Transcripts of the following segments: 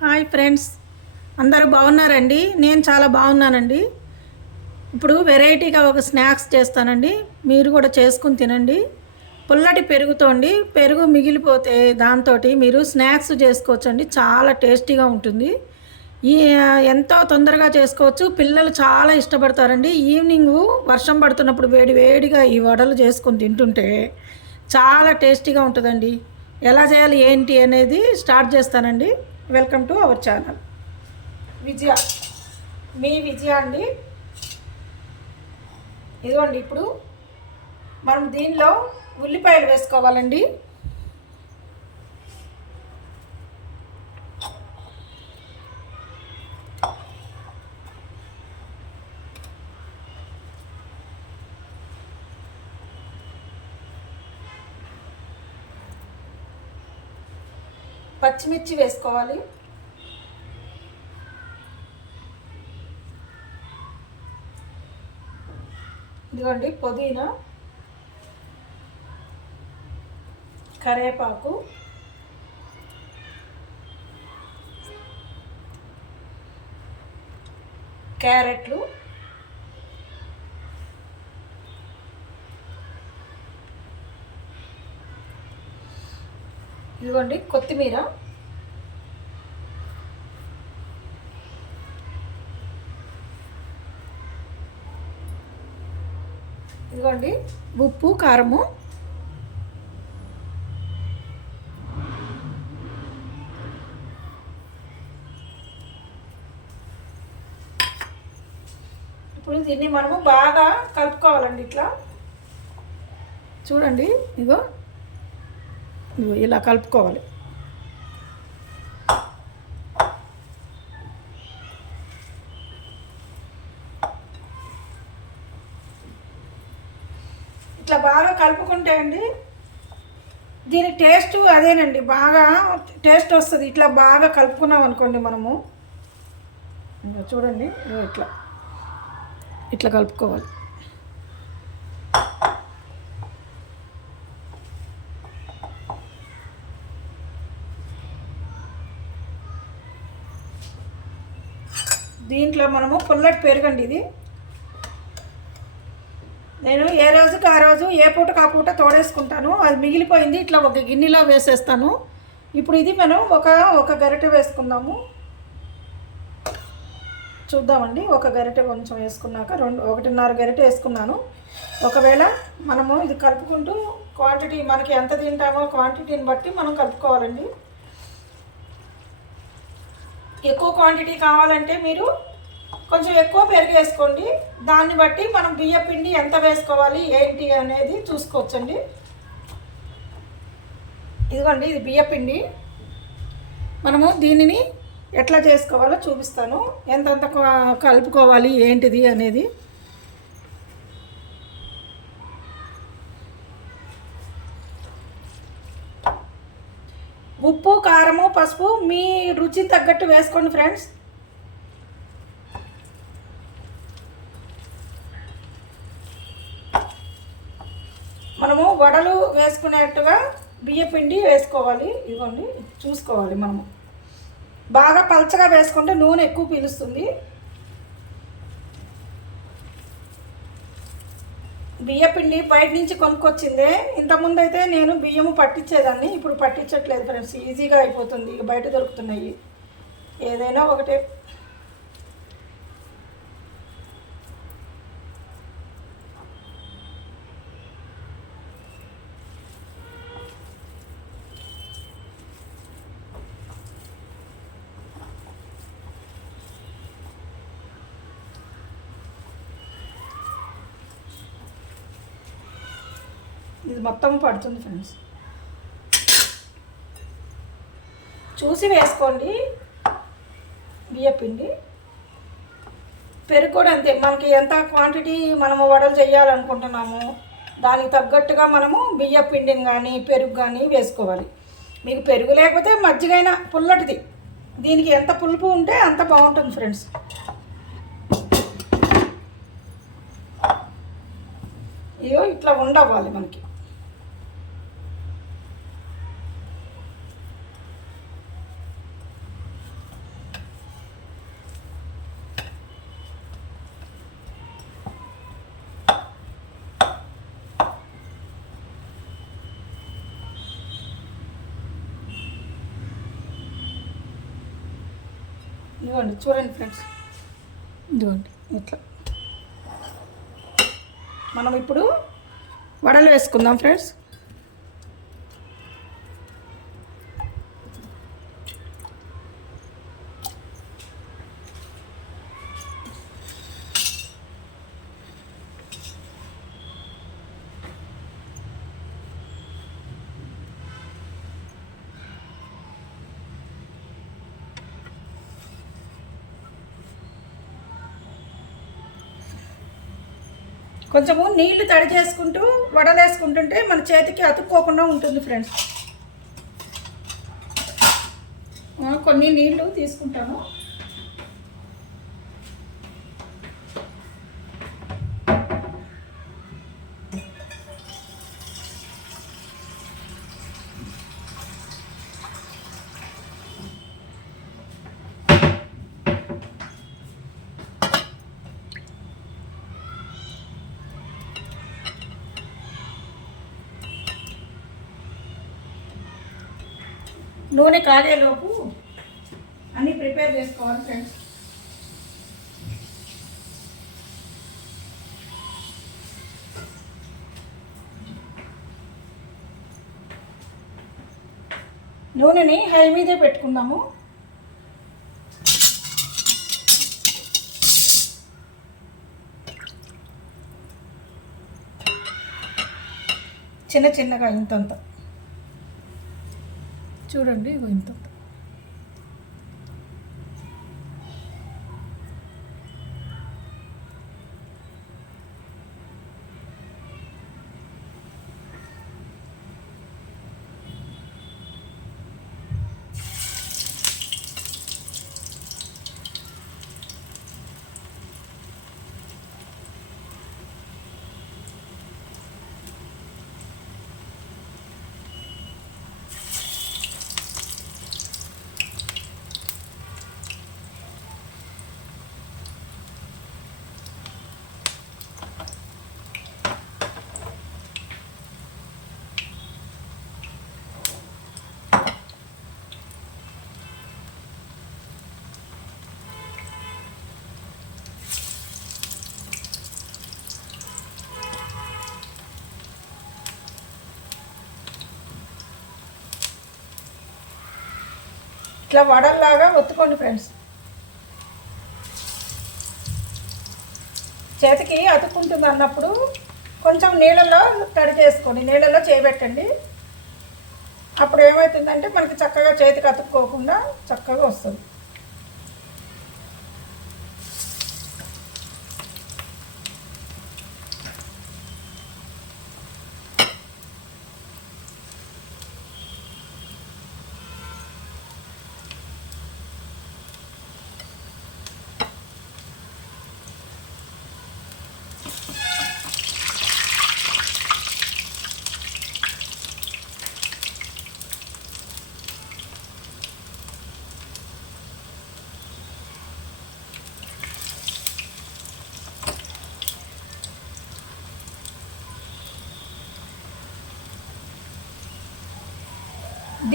Hi friends. అందరూ బాగున్నారండి? నేను చాలా బాగున్నానండి. ఇప్పుడు వెరైటీగా ఒక స్నాక్స్ చేస్తానండి. మీరు కూడా చేసుకుని తినండి. పుల్లటి పెరుగుతోండి పెరుగు మిగిలిపోతే దాంతో మీరు స్నాక్స్ చేసుకోవచ్చండి. చాలా టేస్టీగా ఉంటుంది. ఈ ఎంతో తొందరగా చేసుకోవచ్చు. పిల్లలు చాలా ఇష్టపడతారండి. ఈవినింగ్ వర్షం పడుతున్నప్పుడు వేడి వేడిగా ఈ వడలు చేసుకొని తింటుంటే చాలా టేస్టీగా ఉంటుందండి. ఎలా చేయాలి ఏంటి అనేది స్టార్ట్ చేస్తానండి. Welcome to our channel. Vijaya మీ విజయ అండి. ఇదిగోండి ఇప్పుడు మనం దీనిలో ఉల్లిపాయలు వేసుకోవాలండి. పచ్చిమిర్చి వేసుకోవాలి. ఇదిగోండి పుదీనా కరివేపాకు క్యారెట్లు ఇదిగోండి కొత్తిమీర. ఇదిగోండి ఉప్పు కారము. ఇప్పుడు దీన్ని మనము బాగా కలుపుకోవాలండి ఇట్లా. చూడండి ఇగో ఇలా కలుపుకోవాలి ఇట్లా బాగా కలుపుకుంటే అండి దీని టేస్ట్ అదేనండి బాగా టేస్ట్ వస్తుంది. ఇట్లా బాగా కలుపుకున్నాం అనుకోండి మనము. ఇంకా చూడండి ఇట్లా. ఇట్లా కలుపుకోవాలి. దీంట్లో మనము పుల్లటి పెరుగండి ఇది. నేను ఏ రోజుకి ఆ రోజు ఏ పూటకు ఆ పూట తోడేసుకుంటాను. అది మిగిలిపోయింది ఇట్లా ఒక గిన్నెలో వేసేస్తాను. ఇప్పుడు ఇది మనం ఒక ఒక గరిటె వేసుకుందాము. చూద్దామండి ఒక గరిటె కొంచెం వేసుకున్నాక రెండు ఒకటిన్నర గరిటె వేసుకున్నాను. ఒకవేళ మనము ఇది కలుపుకుంటూ క్వాంటిటీ మనకి ఎంత తింటామో క్వాంటిటీని బట్టి మనం కలుపుకోవాలండి. ఎక్కువ క్వాంటిటీ కావాలంటే మీరు కొంచెం ఎక్కువ పెరుగు వేసుకోండి దాన్ని బట్టి మనం బియ్య పిండి ఎంత వేసుకోవాలి ఏంటి అనేది చూసుకోవచ్చండి. ఇదిగోండి ఇది బియ్య పిండి. మనము దీనిని ఎట్లా చేసుకోవాలో చూపిస్తాను. ఎంతంత కలుపుకోవాలి ఏంటిది అనేది. ఉప్పు కారము పసుపు మీ రుచి తగ్గట్టు వేసుకోండి ఫ్రెండ్స్ మనము వడలు వేసుకునేట్టుగా బియ్యపిండి వేసుకోవాలి. ఇదిగోండి చూసుకోవాలి మనము. బాగా పలచగా వేసుకుంటే నూనె ఎక్కువ పీలుస్తుంది. బియ్యపిండి బయట నుంచి కొనుక్కొచ్చిందే. ఇంతకుముందు అయితే నేను బియ్యము పట్టించేదాన్ని. ఇప్పుడు పట్టించట్లేదు ఫ్రెండ్స్. ఈజీగా అయిపోతుంది. ఇక బయట దొరుకుతున్నాయి. ఏదైనా ఒకటే. ఇది మొత్తం పడుతుంది ఫ్రెండ్స్. చూసి వేసుకోండి. బియ్య పిండి. పెరుగు కూడా అంతే. మనకి ఎంత క్వాంటిటీ మనము వడలు చేయాలనుకుంటున్నాము దానికి తగ్గట్టుగా మనము బియ్య పిండిని కానీ పెరుగు కానీ వేసుకోవాలి. మీకు పెరుగు లేకపోతే మజ్జిగైనా పుల్లటిది. దీనికి ఎంత పులుపు ఉంటే అంత బాగుంటుంది ఫ్రెండ్స్. ఇయో ఇట్లా ఉండవ్వాలి మనకి. ఇదిగోండి చూడండి ఫ్రెండ్స్. ఇదిగోండి. ఇట్లా. మనం ఇప్పుడు వడలు వేసుకుందాం ఫ్రెండ్స్. కొంచెము నీళ్ళు తడి చేసుకుంటూ వడలేసుకుంటుంటే మన చేతికి అతుక్కోకుండా ఉంటుంది ఫ్రెండ్స్ కొన్ని నీళ్ళు తీసుకుంటాము. నూనె కాగేలోపు అన్నీ ప్రిపేర్ చేసుకోవాలి ఫ్రెండ్స్. నూనెని హై మీదే పెట్టుకుందాము. చిన్న చిన్నగా ఇంతంత. చూడండి ఇంత. ఇట్లా వడల్లాగా ఒత్తుకోండి ఫ్రెండ్స్. చేతికి అతుక్కుంటుంది అన్నప్పుడు కొంచెం నీళ్ళలో తడి చేసుకోండి. నీళ్ళలో చేయబెట్టండి అప్పుడు ఏమవుతుందంటే మనకి చక్కగా చేతికి అతుక్కోకుండా చక్కగా వస్తుంది.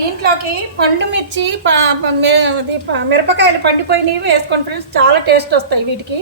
దీంట్లోకి పండు మిర్చి మిరపకాయలు పండిపోయినవి వేసుకోండి ఫ్రెండ్స్. చాలా టేస్ట్ వస్తాయి వీటికి.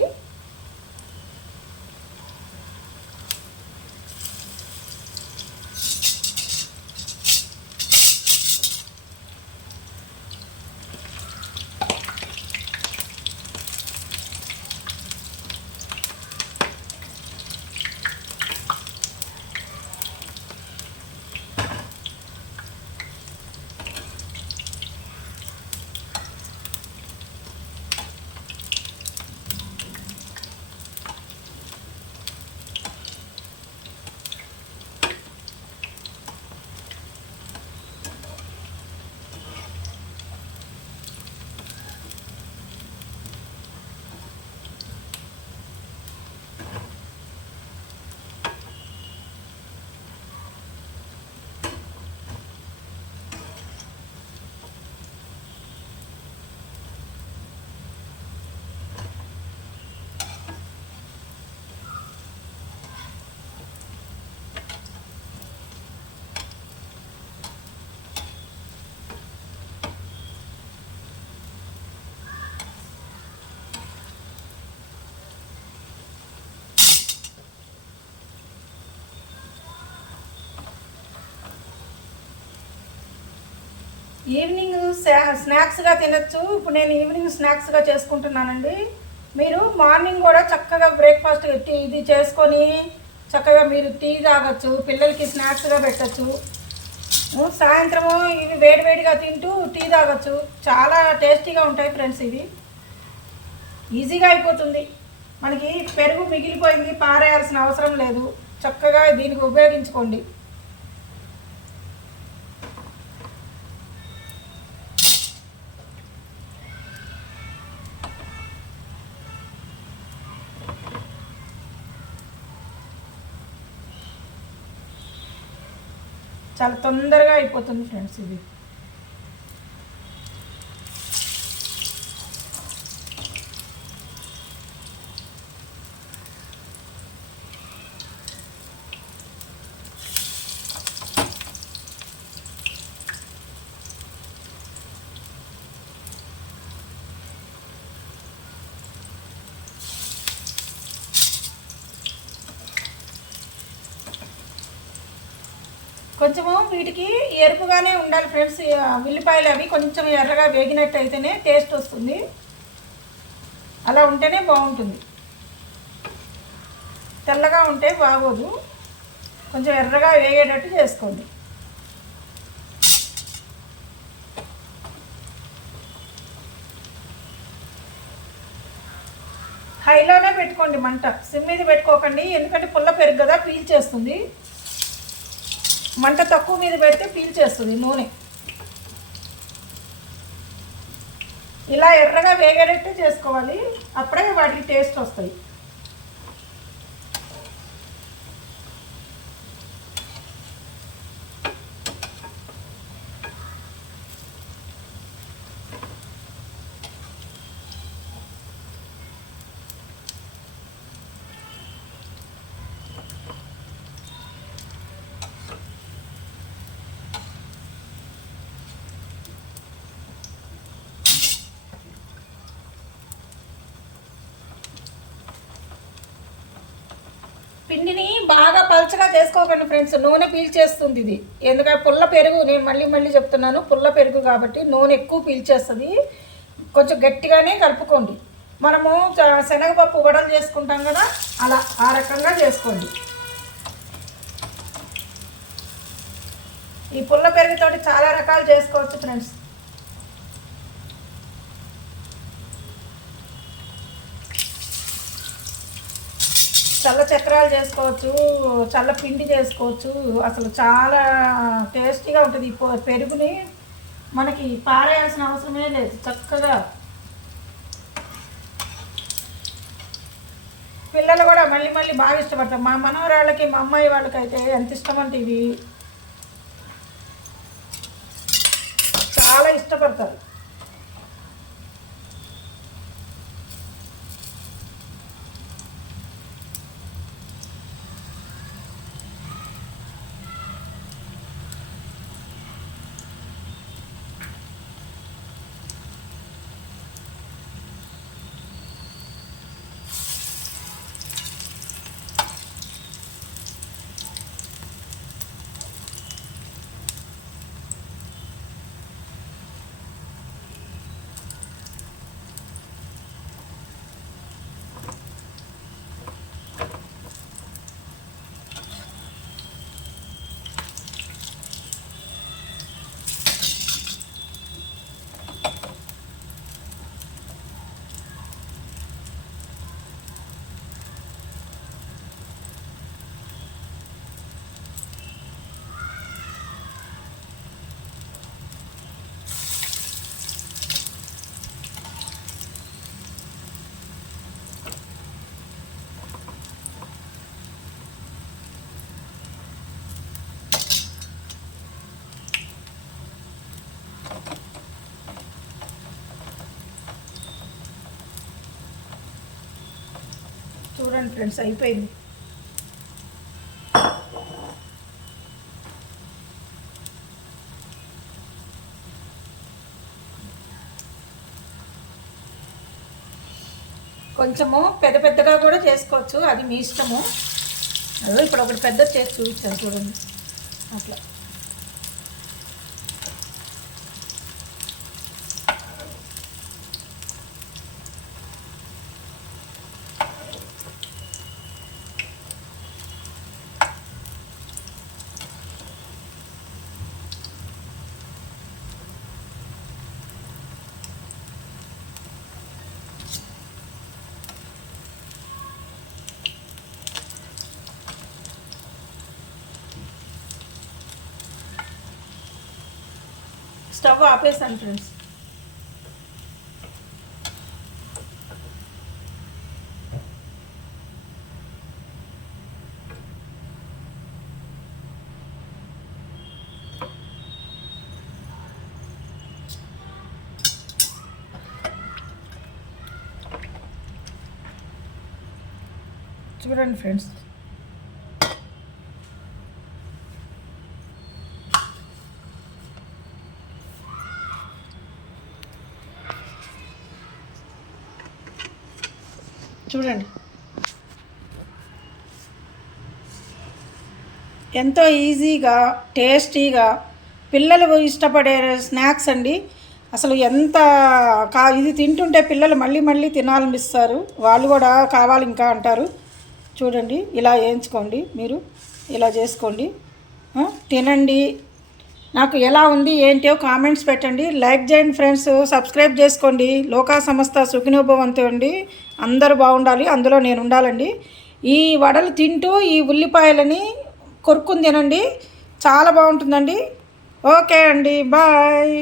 ఈవినింగ్ స్నాక్స్గా తినచ్చు. ఇప్పుడు నేను ఈవినింగ్ స్నాక్స్గా చేసుకుంటున్నానండి. మీరు మార్నింగ్ కూడా చక్కగా బ్రేక్ఫాస్ట్ టీ ఇది చేసుకొని చక్కగా మీరు టీ తాగొచ్చు పిల్లలకి స్నాక్స్గా పెట్టచ్చు. సాయంత్రము ఇవి వేడివేడిగా తింటూ టీ తాగొచ్చు. చాలా టేస్టీగా ఉంటాయి ఫ్రెండ్స్ ఇవి. ఈజీగా అయిపోతుంది. మనకి పెరుగు మిగిలిపోయింది పారేయాల్సిన అవసరం లేదు. చక్కగా దీనికి ఉపయోగించుకోండి. చాలా తొందరగా అయిపోతుంది ఫ్రెండ్స్ ఇది. కొంచెము వీటికి ఎరుపుగానే ఉండాలి ఫ్రెండ్స్. ఉల్లిపాయలు అవి కొంచెం ఎర్రగా వేగినట్టు అయితేనే టేస్ట్ వస్తుంది. అలా ఉంటేనే బాగుంటుంది. తెల్లగా ఉంటే బాగోదు. కొంచెం ఎర్రగా వేగేటట్టు చేసుకోండి. హైలోనే పెట్టుకోండి మంట. సిమ్ మీద పెట్టుకోకండి. ఎందుకంటే పుల్ల పెరుగు కదా పీల్ చేస్తుంది మంట తక్కువ మీద పెడితే పీల్ చేస్తుంది నూనె. ఇలా ఎర్రగా వేగేటట్టు చేసుకోవాలి. అప్పుడే వాటికి టేస్ట్ వస్తాయి పిండిని బాగా పలచగా చేసుకోకండి ఫ్రెండ్స్. నూనె పీల్చేస్తుంది ఇది. ఎందుకంటే పుల్ల పెరుగు నేను మళ్ళీ మళ్ళీ చెప్తున్నాను పుల్ల పెరుగు కాబట్టి నూనె ఎక్కువ పీల్చేస్తుంది. కొంచెం గట్టిగానే కలుపుకోండి. మనము శనగపప్పు వడలు చేసుకుంటాం కదా అలా ఆ రకంగా చేసుకోండి. ఈ పుల్ల పెరుగుతోటి చాలా రకాలు చేసుకోవచ్చు ఫ్రెండ్స్. చల్ల చక్రాలు చేసుకోవచ్చు చల్ల పిండి చేసుకోవచ్చు. అసలు చాలా టేస్టీగా ఉంటుంది. ఈ పెరుగుని మనకి పారేయాల్సిన అవసరమే లేదు. చక్కగా పిల్లలు కూడా మళ్ళీ మళ్ళీ బాగా ఇష్టపడతారు. మా మనవరాళ్ళకి మా అమ్మాయి వాళ్ళకైతే ఎంత ఇష్టం అంటే ఇవి. చాలా ఇష్టపడతారు. చూడండి ఫ్రెండ్స్ అయిపోయింది. కొంచెము పెద్ద పెద్దగా కూడా చేసుకోవచ్చు అది మీ ఇష్టము. అదో ఇప్పుడు ఒకటి పెద్ద చేసి చూపించాను చూడండి. అట్లా. స్టవ్ ఆపేసాను ఫ్రెండ్స్. చూడండి ఫ్రెండ్స్. చూడండి. ఎంతో ఈజీగా టేస్టీగా పిల్లలు ఇష్టపడే స్నాక్స్ అండి. అసలు ఎంత కా ఇది తింటుంటే పిల్లలు మళ్ళీ మళ్ళీ తినాలనిపిస్తారు. వాళ్ళు కూడా కావాలి ఇంకా అంటారు. చూడండి ఇలా వేయించుకోండి మీరు ఇలా చేసుకోండి. తినండి. నాకు ఎలా ఉంది ఏంటో కామెంట్స్ పెట్టండి. లైక్ చేయండి ఫ్రెండ్స్ సబ్స్క్రైబ్ చేసుకోండి. లోకా సంస్థ సుఖినోభవంతో అండి అందరూ బాగుండాలి అందులో నేను ఉండాలండి. ఈ వడలు తింటూ ఈ ఉల్లిపాయలని కొరుక్కుని తినండి. చాలా బాగుంటుందండి. ఓకే అండి బాయ్